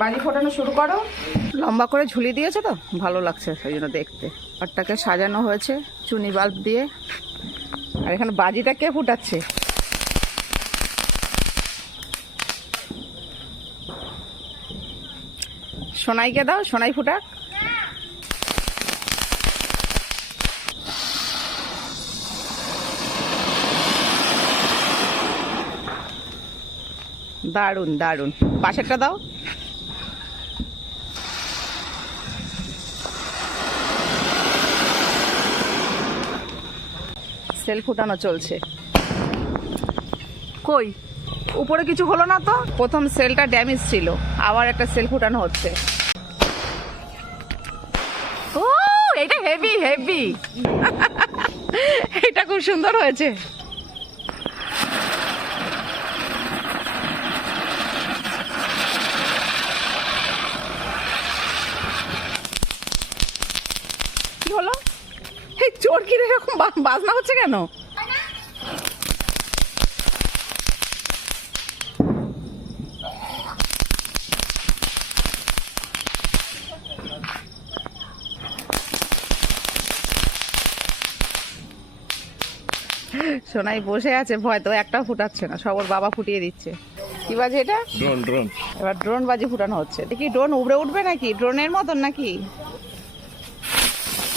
বাজি ফোটানো শুরু করো। লম্বা করে ঝুলি দিয়েছে তো? ভালো লাগছে সেই জন্য দেখতে। ঘরটাকে সাজানো হয়েছে, চুনি বাল্ব দিয়ে। আর এখানে বাজিটা কে ফুটাচ্ছে? সোনাইকে দাও, সোনাই ফুটাক। দারুণ দারুণ পাশেরটা দাও। সেল ফুটানো চলছে। কই? উপরে কিছু হলো না তো? প্রথম সেলটা ড্যামেজ ছিল আবার একটা সেল ফুটানো হচ্ছে। ও এটা হেভি হেভি এটা খুব সুন্দর হয়েছে কি হলো এই চোর চোরকির এরকম বাজনা হচ্ছে কেন? সোনাই বসে আছে ভয় তো একটাও ফুটাচ্ছে না সব ওর বাবা ফুটিয়ে দিচ্ছে। কি বাজে এটা? ড্রোন ড্রোন এবার ড্রোন বাজি ফুটানো হচ্ছে। দেখি ড্রোন উড়ে উঠবে নাকি? ড্রোনের মতন নাকি?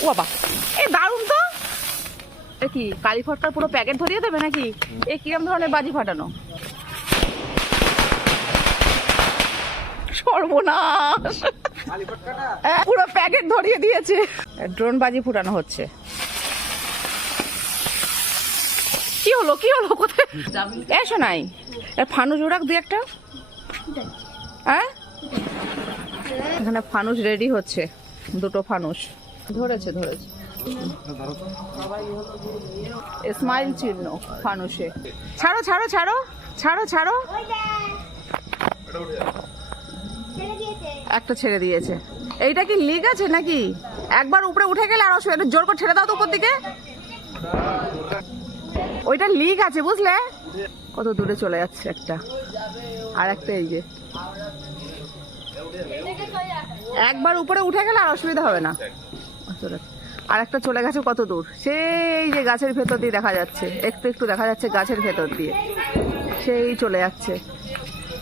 ও বাবা। এ দারুণ তো। এ কি, কালী ফটকার পুরো প্যাকেট ধরিয়ে দেবে নাকি? এ কিরম ধরনের বাজি ফাটানো? সর্বনাশ। পুরো প্যাকেট ধরিয়ে দিয়েছে। ড্রোন বাজি ফুটানো হচ্ছে। কি হলো কি হলো, কোথায়? এসো নাই। ফানুস উড়াক দুই একটা। হ্যাঁ? এখানে ফানুস রেডি হচ্ছে, দুটো ফানুস ধরেছে ধরেছে। স্মাইল চিহ্ন ফানুসে ছাড়ো ছাড়ো ছাড়ো ছাড়ো ছাড়ো। একটা ছেড়ে দিয়েছে। এইটা কি লিক আছে নাকি? একবার উপরে উঠে গেলে আর অসুবিধা জোর করে ছেড়ে দাও তো উপর দিকে। ওইটা লিক আছে, বুঝলে? কত দূরে চলে যাচ্ছে একটা। আর একটা এই যে। একবার উপরে উঠে গেলে আর অসুবিধা হবে না। আর একটা চলে গেছে কত দূর? সেই যে গাছের ভেতর দিয়ে দেখা যাচ্ছে। একটু একটু দেখা যাচ্ছে গাছের ভেতর দিয়ে। সেই চলে যাচ্ছে।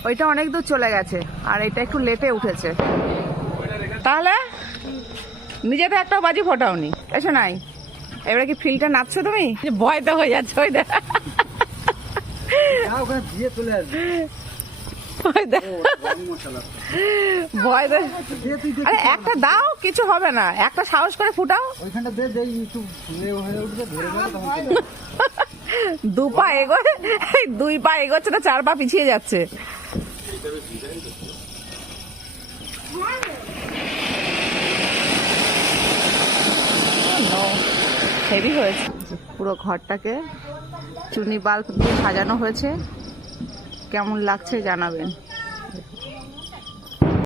ওইটা অনেক দূর চলে গেছে। আর এটা একটু লেটে উঠেছে। তাহলে নিজে তো একটা বাজি ফোটাওনি। এসো নাই। এবারে কি ফিল্ডটা নাচছো তুমি? ভয় তো হয়ে যাচ্ছে ওই দেখ। ওখানে দিয়ে চলে আসবে। ভয় আরে একটা দাও কিছু হবে না। একটা সাহস করে ফুটাও। দু পা এগোয় দুই পা এগোচ্ছে না চার পা পিছিয়ে যাচ্ছে। হেভি হয়েছে। পুরো ঘরটাকে চুনি বাল্ব দিয়ে সাজানো হয়েছে। কেমন লাগছে জানাবেন।